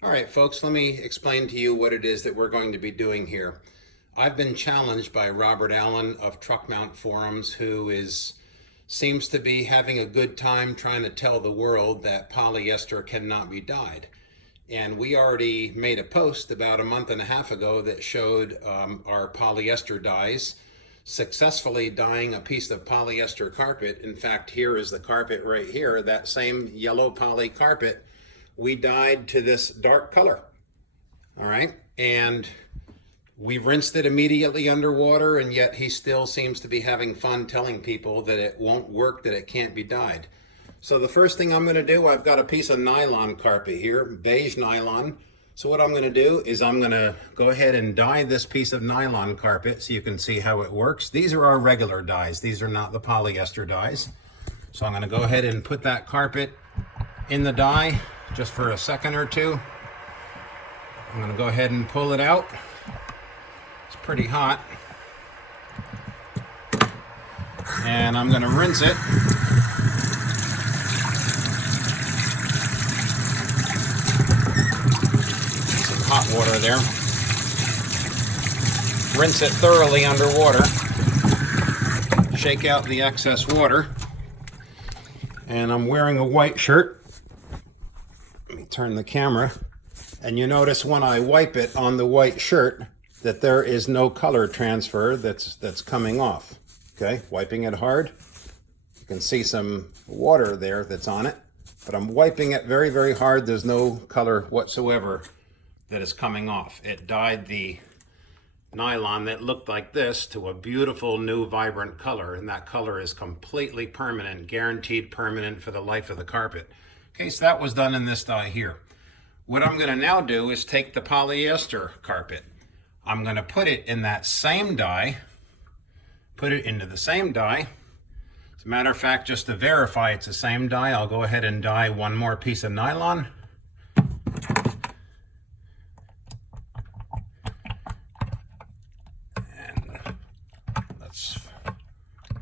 All right, folks, let me explain to you what it is that we're going to be doing here. I've been challenged by Robert Allen of Truck Mount Forums, who seems to be having a good time trying to tell the world that polyester cannot be dyed. And we already made a post about a month and a half ago that showed our polyester dyes successfully dyeing a piece of polyester carpet. In fact, here is the carpet right here, that same yellow poly carpet we dyed to this dark color. All right, and we rinsed it immediately underwater, and yet he still seems to be having fun telling people that it won't work, that it can't be dyed. So the first thing I'm going to do, I've got a piece of nylon carpet here, beige nylon. So what I'm going to do is I'm going to go ahead and dye this piece of nylon carpet so you can see how it works. These are our regular dyes. These are not the polyester dyes. So I'm going to go ahead and put that carpet in the dye just for a second or two. I'm going to go ahead and pull it out. It's pretty hot. And I'm going to rinse it. Some hot water there. Rinse it thoroughly underwater. Shake out the excess water. And I'm wearing a white shirt. Let me turn the camera. And you notice when I wipe it on the white shirt that there is no color transfer that's coming off. Okay, wiping it hard. You can see some water there that's on it, but I'm wiping it very, very hard. There's no color whatsoever that is coming off. It dyed the nylon that looked like this to a beautiful new vibrant color, and that color is completely permanent, guaranteed permanent for the life of the carpet. Okay, so that was done in this dye here. What I'm going to now do is take the polyester carpet. I'm going to put it in that same dye, put it into the same dye. As a matter of fact, just to verify it's the same dye, I'll go ahead and dye one more piece of nylon. And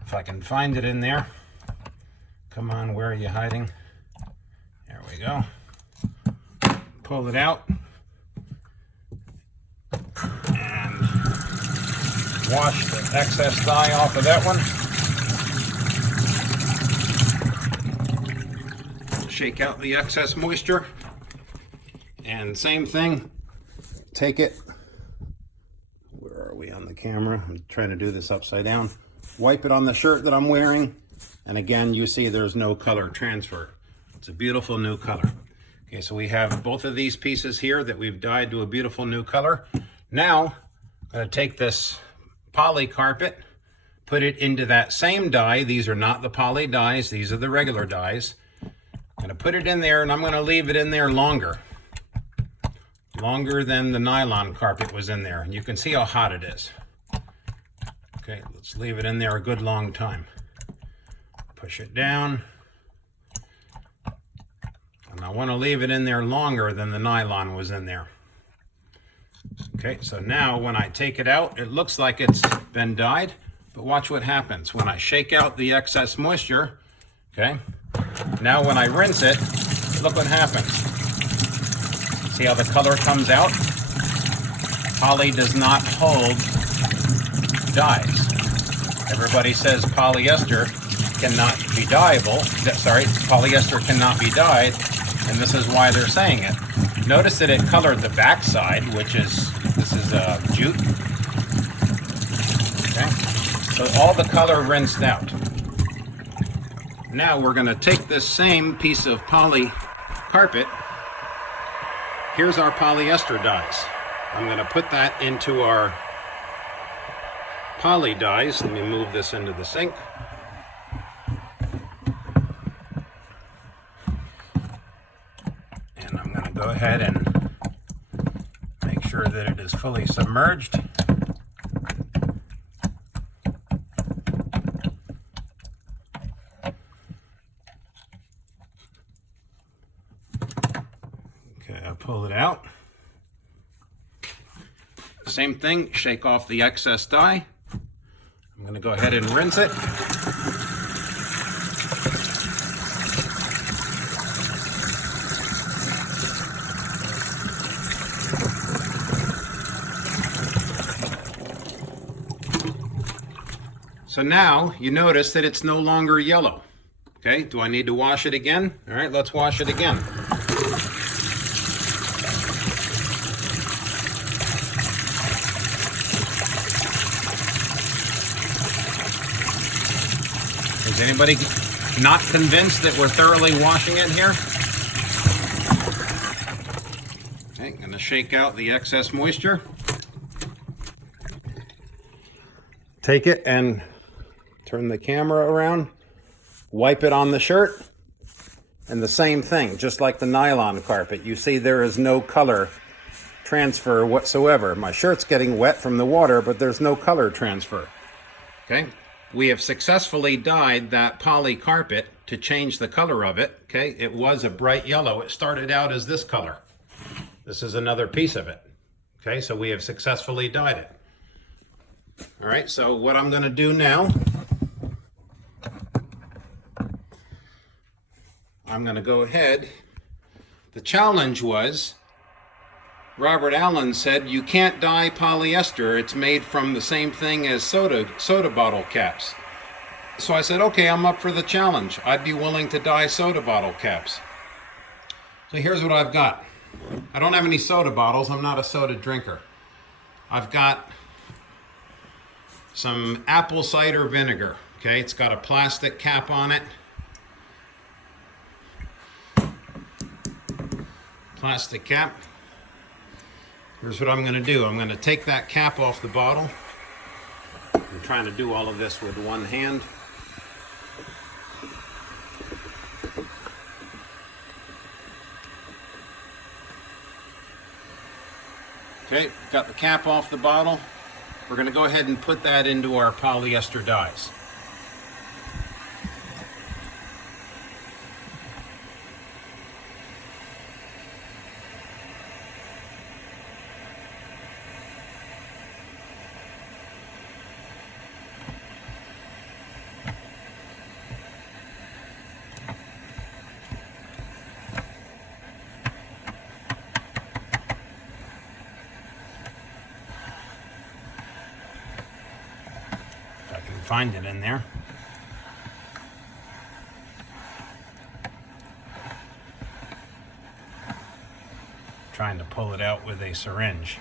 if I can find it in there. Come on, where are you hiding? There we go. Pull it out and wash the excess dye off of that one. Shake out the excess moisture. And same thing, take it. Where are we on the camera? I'm trying to do this upside down. Wipe it on the shirt that I'm wearing. And again, you see there's no color transfer. It's a beautiful new color. Okay, so we have both of these pieces here that we've dyed to a beautiful new color. Now, I'm going to take this poly carpet, put it into that same dye. These are not the poly dyes, these are the regular dyes. I'm going to put it in there, and I'm going to leave it in there longer than the nylon carpet was in there. And you can see how hot it is. Okay, let's leave it in there a good long time. Push it down. And I want to leave it in there longer than the nylon was in there. Okay, so now when I take it out, it looks like it's been dyed, but watch what happens. When I shake out the excess moisture, okay, now when I rinse it, look what happens. See how the color comes out? Poly does not hold dyes. Everybody says polyester cannot be dyeable. Sorry, polyester cannot be dyed. And this is why they're saying it. Notice that it colored the backside, this is jute. Okay, so all the color rinsed out. Now we're going to take this same piece of poly carpet. Here's our polyester dyes. I'm going to put that into our poly dyes. Let me move this into the sink. Go ahead and make sure that it is fully submerged. Okay, I'll pull it out. Same thing, shake off the excess dye. I'm going to go ahead and rinse it. So now you notice that it's no longer yellow. Okay, do I need to wash it again? All right, let's wash it again. Is anybody not convinced that we're thoroughly washing it here? Okay, I'm going to shake out the excess moisture. Take it and turn the camera around. Wipe it on the shirt. And the same thing, just like the nylon carpet. You see there is no color transfer whatsoever. My shirt's getting wet from the water, but there's no color transfer. Okay? We have successfully dyed that poly carpet to change the color of it. Okay? It was a bright yellow. It started out as this color. This is another piece of it. Okay? So we have successfully dyed it. All right, so what I'm going to do now, I'm going to go ahead. The challenge was, Robert Allen said, you can't dye polyester. It's made from the same thing as soda bottle caps. So I said, okay, I'm up for the challenge. I'd be willing to dye soda bottle caps. So here's what I've got. I don't have any soda bottles. I'm not a soda drinker. I've got some apple cider vinegar. Okay, it's got a plastic cap on it. Plastic cap. Here's what I'm going to do. I'm going to take that cap off the bottle. I'm trying to do all of this with one hand. Okay, got the cap off the bottle. We're going to go ahead and put that into our polyester dyes. Find it in there. Trying to pull it out with a syringe.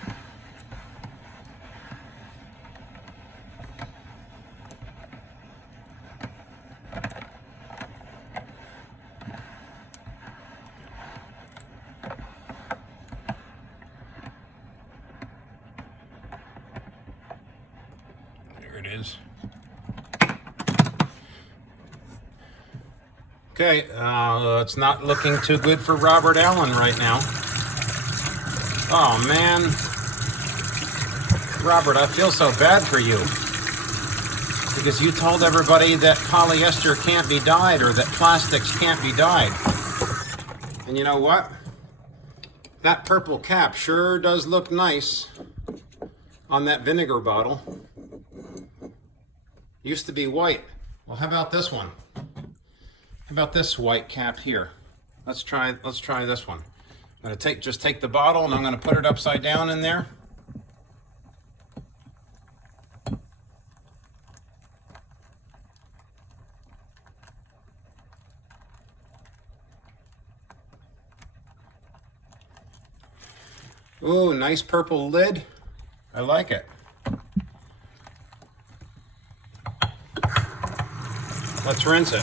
There it is. Okay, it's not looking too good for Robert Allen right now. Oh man, Robert, I feel so bad for you. Because you told everybody that polyester can't be dyed or that plastics can't be dyed. And you know what? That purple cap sure does look nice on that vinegar bottle. Used to be white. Well, how about this one? How about this white cap here? Let's try this one. I'm going to just take the bottle and I'm going to put it upside down in there. Ooh, nice purple lid. I like it. Let's rinse it.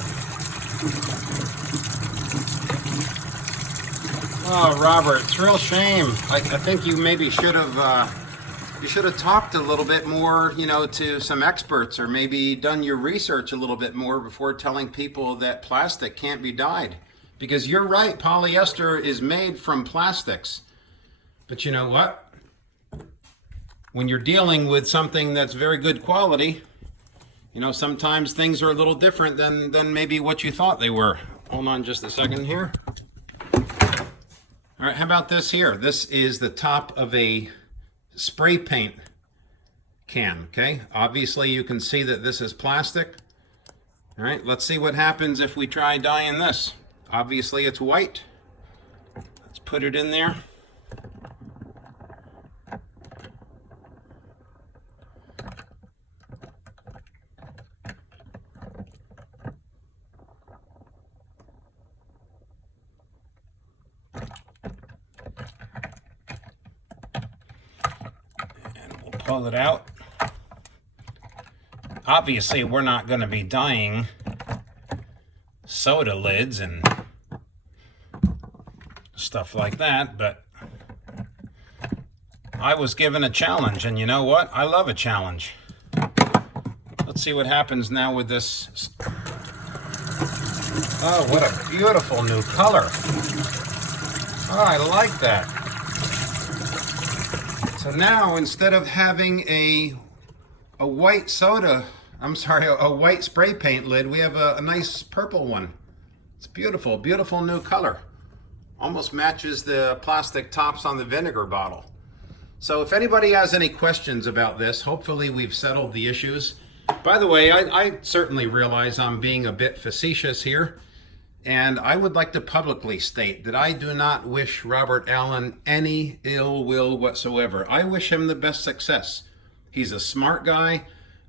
Oh, Robert, it's a real shame. I think you maybe should have talked a little bit more, you know, to some experts, or maybe done your research a little bit more before telling people that plastic can't be dyed. Because you're right, polyester is made from plastics. But you know what? When you're dealing with something that's very good quality, you know, sometimes things are a little different than maybe what you thought they were. Hold on just a second here. All right, how about this here? This is the top of a spray paint can, okay? Obviously, you can see that this is plastic. All right, let's see what happens if we try dyeing this. Obviously, it's white. Let's put it in there. pull it out. Obviously, we're not going to be dyeing soda lids and stuff like that, but I was given a challenge, and you know what? I love a challenge. Let's see what happens now with this. Oh, what a beautiful new color. Oh, I like that. So now, instead of having a white soda, a white spray paint lid, we have a nice purple one. It's beautiful, beautiful new color. Almost matches the plastic tops on the vinegar bottle. So if anybody has any questions about this, hopefully we've settled the issues. By the way, I certainly realize I'm being a bit facetious here, and I would like to publicly state that I do not wish Robert Allen any ill will whatsoever. I wish him the best success. He's a smart guy.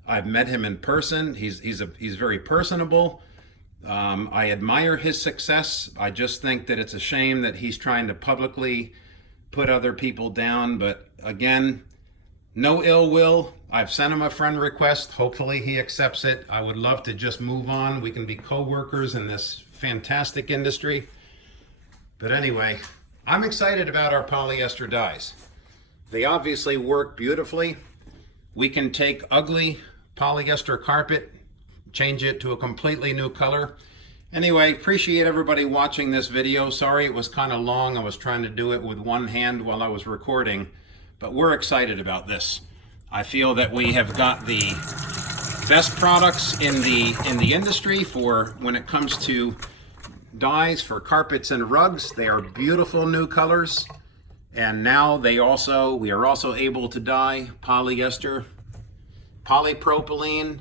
I've met him in person. He's very personable. I admire his success. I just think that it's a shame that he's trying to publicly put other people down. But again, no ill will. I've sent him a friend request. Hopefully he accepts it. I would love to just move on. We can be co-workers in this fantastic industry. But anyway, I'm excited about our polyester dyes. They obviously work beautifully. We can take ugly polyester carpet, change it to a completely new color. Anyway, appreciate everybody watching this video. Sorry it was kind of long. I was trying to do it with one hand while I was recording, but we're excited about this. I feel that we have got the best products in the industry for when it comes to dyes for carpets and rugs. They are beautiful new colors, and now we are also able to dye polyester, polypropylene,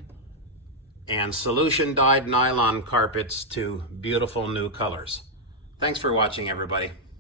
and solution dyed nylon carpets to beautiful new colors. Thanks for watching, everybody.